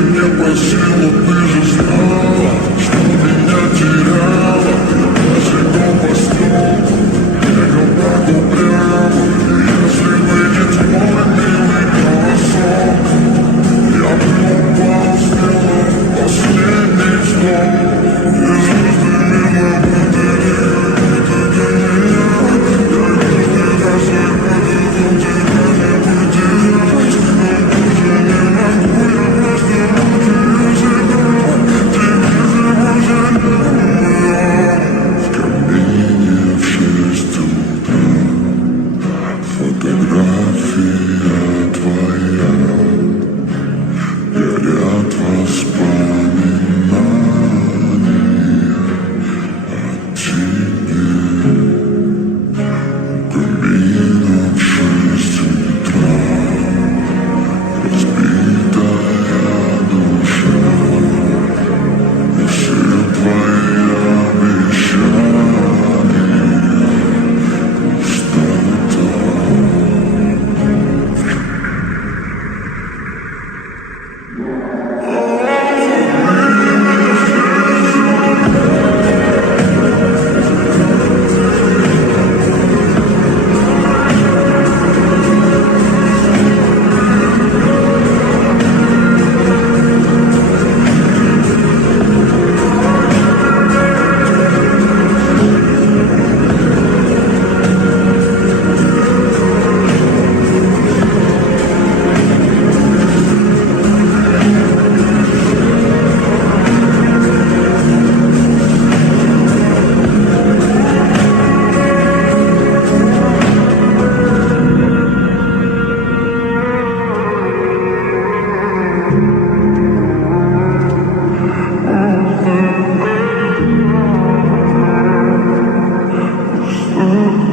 не по силу, ты же знала, что меня теряла. Босиком по стеклу, бегал так упрямо. Если выйдет мой милый голосок, я бы упал, сделал последний вздох. И звезды мимо подарили, фотография твоя горят воспоминания о тебе. Камином в 6 утра разбитая душа, и все твои обещания пустота. Oh,